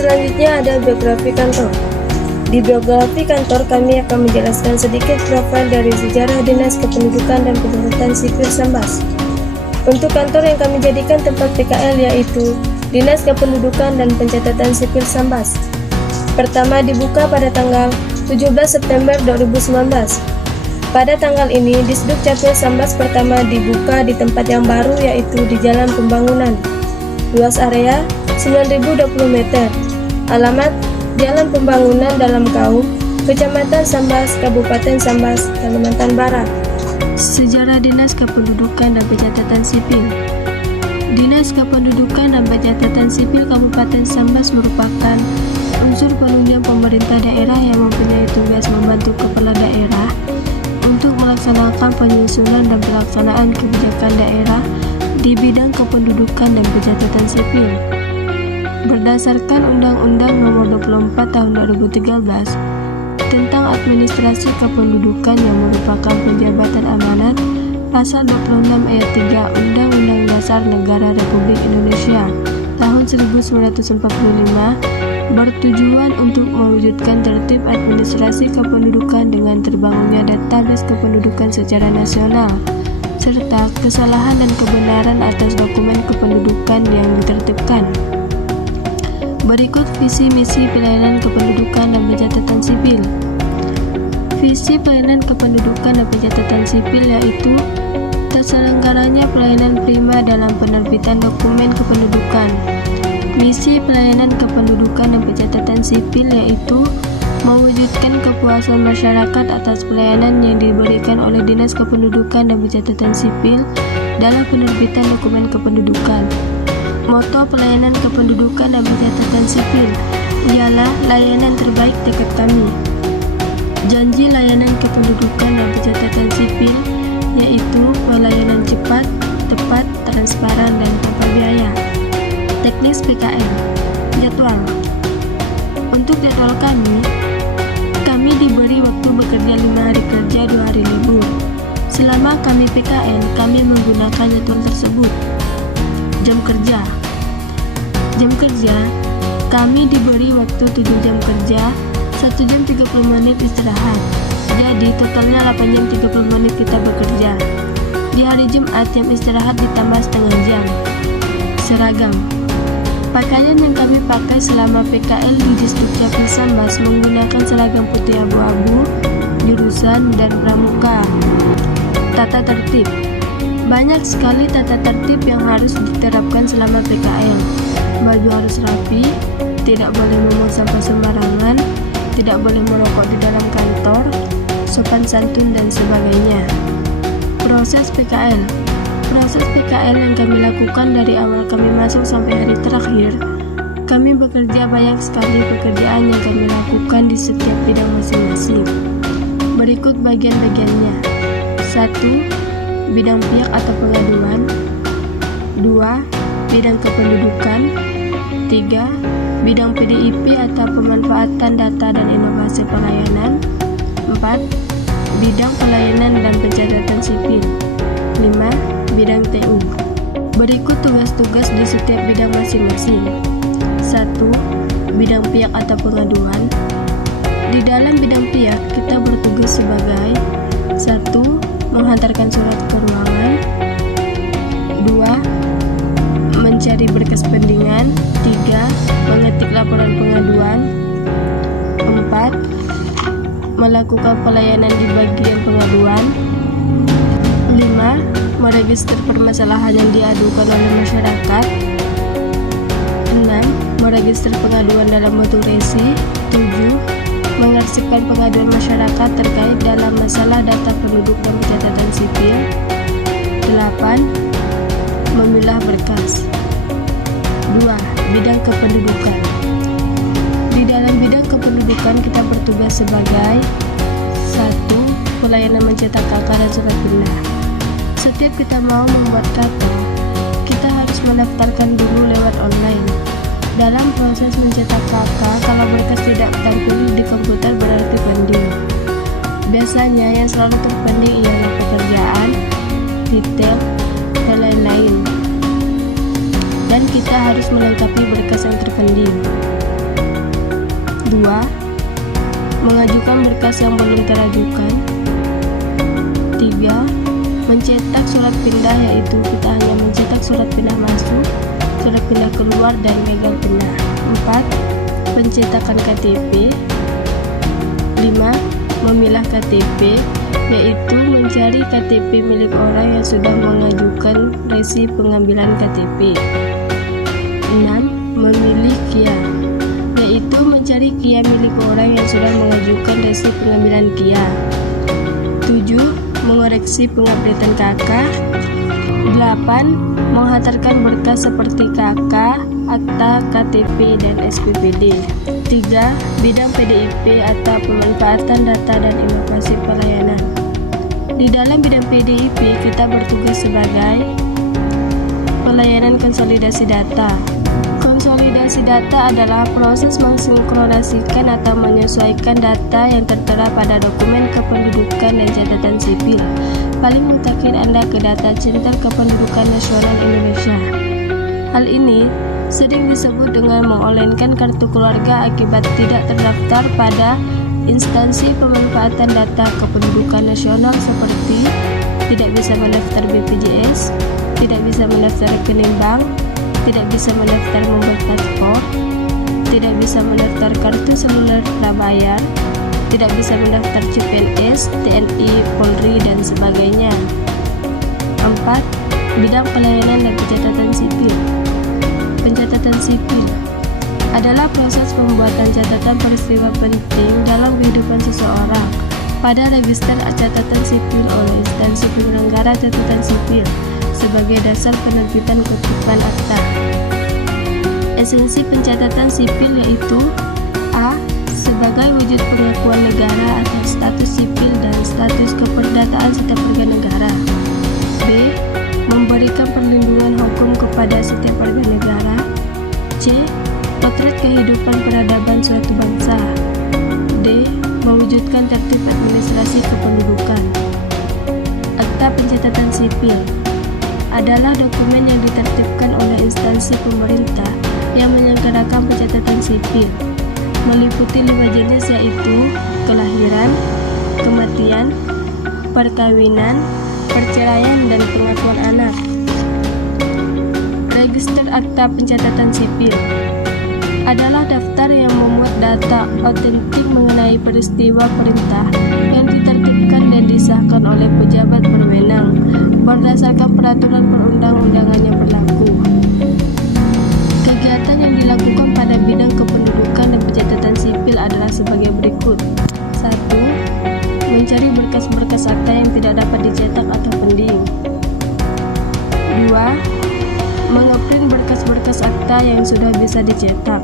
selanjutnya ada biografi kantor. Di biografi kantor kami akan menjelaskan sedikit profil dari sejarah Dinas Kependudukan dan Pencatatan Sipil Sambas. Untuk kantor yang kami jadikan tempat PKL yaitu Dinas Kependudukan dan Pencatatan Sipil Sambas. Pertama dibuka pada tanggal 17 September 2019. Pada tanggal ini, Disduk Capil Sambas pertama dibuka di tempat yang baru yaitu di Jalan Pembangunan. Luas area 9.020 meter. Alamat Jalan Pembangunan Dalam Kaum, Kecamatan Sambas, Kabupaten Sambas, Kalimantan Barat. Sejarah Dinas Kependudukan dan Pencatatan Sipil. Dinas Kependudukan dan Pencatatan Sipil Kabupaten Sambas merupakan unsur penunjang pemerintah daerah yang mempunyai tugas membantu kepala daerah untuk melaksanakan penyusunan dan pelaksanaan kebijakan daerah di bidang kependudukan dan pencatatan sipil. Berdasarkan Undang-Undang Nomor 24 Tahun 2013 tentang Administrasi Kependudukan yang merupakan penjabatan amanat, Pasal 26 Ayat 3 Undang-Undang Dasar Negara Republik Indonesia tahun 1945 bertujuan untuk mewujudkan tertib administrasi kependudukan dengan terbangunnya database kependudukan secara nasional, serta kesalahan dan kebenaran atas dokumen kependudukan yang ditertibkan. Berikut visi misi pelayanan kependudukan dan pencatatan sipil. Visi pelayanan kependudukan dan pencatatan sipil yaitu terselenggaranya pelayanan prima dalam penerbitan dokumen kependudukan. Misi pelayanan kependudukan dan pencatatan sipil yaitu mewujudkan kepuasan masyarakat atas pelayanan yang diberikan oleh Dinas Kependudukan dan Pencatatan Sipil dalam penerbitan dokumen kependudukan. Moto pelayanan kependudukan dan pencatatan sipil ialah layanan terbaik dekat kami. Janji layanan kependudukan dan pencatatan sipil yaitu pelayanan cepat, tepat, transparan, dan tanpa biaya. Teknis PKL. Jadwal. Untuk jadwal kami diberi waktu bekerja 5 hari kerja, 2 hari libur. Selama kami PKL, kami menggunakan jadwal tersebut. Jam kerja. Jam kerja, kami diberi waktu 7 jam kerja, 1 jam 30 menit istirahat. Jadi totalnya 8 jam 30 menit kita bekerja. Di hari Jumat jam istirahat ditambah setengah jam. Seragam. Pakaian yang kami pakai selama PKL di Disduk Capil Sambas menggunakan seragam putih abu-abu, jurusan, dan pramuka. Tata tertib. Banyak sekali tata tertib yang harus diterapkan selama PKL. Baju harus rapi, tidak boleh memungut sampah sembarangan, tidak boleh merokok di dalam kantor, sopan santun, dan sebagainya. Proses PKL. Proses PKL yang kami lakukan dari awal kami masuk sampai hari terakhir, kami bekerja banyak sekali pekerjaan yang kami lakukan di setiap bidang masing-masing. Berikut bagian-bagiannya. 1. Bidang pihak atau pengaduan. 2. Bidang kependudukan. 3. Bidang PDIP atau pemanfaatan data dan inovasi pelayanan. 4. Bidang pelayanan dan pencatatan sipil. 5. Bidang TU. Berikut tugas-tugas di setiap bidang masing-masing. 1. Bidang pihak atau pengaduan. Di dalam bidang pihak, kita bertugas sebagai 1. Menghantarkan surat ke ruangan. 2. Mencari berkas pendingan. 3. Mengetik laporan pengaduan. 4. Melakukan pelayanan di bagian pengaduan. 5. Meregister permasalahan yang diadukan oleh masyarakat. 6. Meregister pengaduan dalam bentuk resi. 7. Mengarsipkan pengaduan masyarakat terkait dalam masalah data penduduk dan pencatatan sipil. 8. Memilah berkas. 2. Bidang kependudukan. Di dalam bidang kependudukan kita bertugas sebagai 1. Pelayanan mencetak KK dan surat pindah. Setiap kita mau membuat KK, kita harus mendaftarkan dulu lewat online. Dalam proses mencetak KK, kalau berkas tidak tampil di komputer berarti pending. Biasanya yang selalu terpending ialah pekerjaan, detail, dan lain-lain. Dan kita harus melengkapi berkas yang terpending. 2. Mengajukan berkas yang belum terajukan. 3. Mencetak surat pindah, yaitu kita hanya mencetak surat pindah masuk, surat pindah keluar, dan megang pindah. 4. Pencetakan KTP. 5. Memilah KTP, yaitu mencari KTP milik orang yang sudah mengajukan resi pengambilan KTP. 6. Memilih KIA, yaitu mencari KIA milik orang yang sudah mengajukan resi pengambilan KIA. 7. Mengoreksi pengupdatean KK. 8. Menghantarkan berkas seperti KK, akta, KTP, dan SPPD. 3. Bidang PDIP atau pemanfaatan data dan inovasi pelayanan. Di dalam bidang PDIP, kita bertugas sebagai pelayanan konsolidasi data. Konsolidasi data adalah proses mensinkronasikan atau menyesuaikan data yang tertera pada dokumen kependudukan dan catatan sipil. Paling mutakhir Anda ke data Center Kependudukan Nasional Indonesia. Hal ini sering disebut dengan mengonlinekan kartu keluarga akibat tidak terdaftar pada instansi pemanfaatan data kependudukan nasional seperti tidak bisa mendaftar BPJS, tidak bisa mendaftar rekening bank, tidak bisa mendaftar membuat paspor, tidak bisa mendaftar kartu seluler prabayar, tidak bisa mendaftar CPNS, TNI, Polri, dan sebagainya. 4. Bidang pelayanan dan pencatatan sipil. Pencatatan sipil adalah proses pembuatan catatan peristiwa penting dalam kehidupan seseorang pada register catatan sipil oleh instansi penyelenggara catatan sipil sebagai dasar penerbitan kutipan akta. Esensi pencatatan sipil yaitu A. Sebagai wujud pengakuan negara atas status sipil dan status keperdataan setiap warga negara. B. Memberikan perlindungan hukum kepada setiap warga negara. C. Potret kehidupan peradaban suatu bangsa. D. Mewujudkan tertib administrasi kependudukan. Akta pencatatan sipil adalah dokumen yang ditertibkan oleh instansi pemerintah yang menyelenggarakan pencatatan sipil, meliputi 5 jenis yaitu kelahiran, kematian, perkawinan, perceraian, dan pengakuan anak. Register akta pencatatan sipil adalah daftar yang memuat data otentik mengenai peristiwa perintah yang ditertibkan dan disahkan oleh pejabat berwenang berdasarkan peraturan perundang-undangan yang berlaku. Kegiatan yang dilakukan pada bidang kependudukan dan pencatatan sipil adalah sebagai berikut. 1. Mencari berkas-berkas akta yang tidak dapat dicetak atau pending. 2. Mengeprint berkas-berkas akta yang sudah bisa dicetak.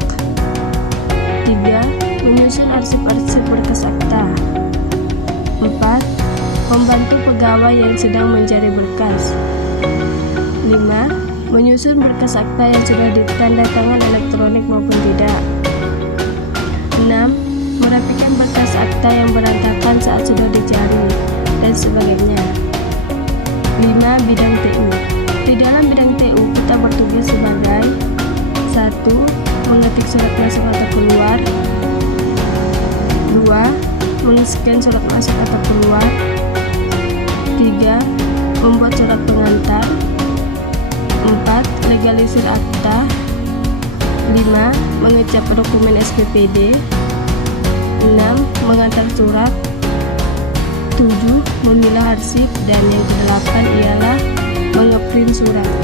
3. Menyusun arsip-arsip berkas akta. 4. Membantu pegawai yang sedang mencari berkas. 5. Menyusun berkas akta yang sudah ditanda tangan elektronik maupun tidak. 6. Merapikan berkas akta yang berantakan saat sudah dicari, dan sebagainya. 5. Bidang TU. Di dalam bidang TU, kita bertugas sebagai 1. Mengetik surat masuk atau keluar. 2. Men-scan surat masuk atau keluar. 3. Membuat surat pengantar. 4. Legalisir akta. 5. Mengecap dokumen SPPD. 6. Mengantar surat. 7. Memilah arsip. Dan yang ke-8 ialah mengeprint surat.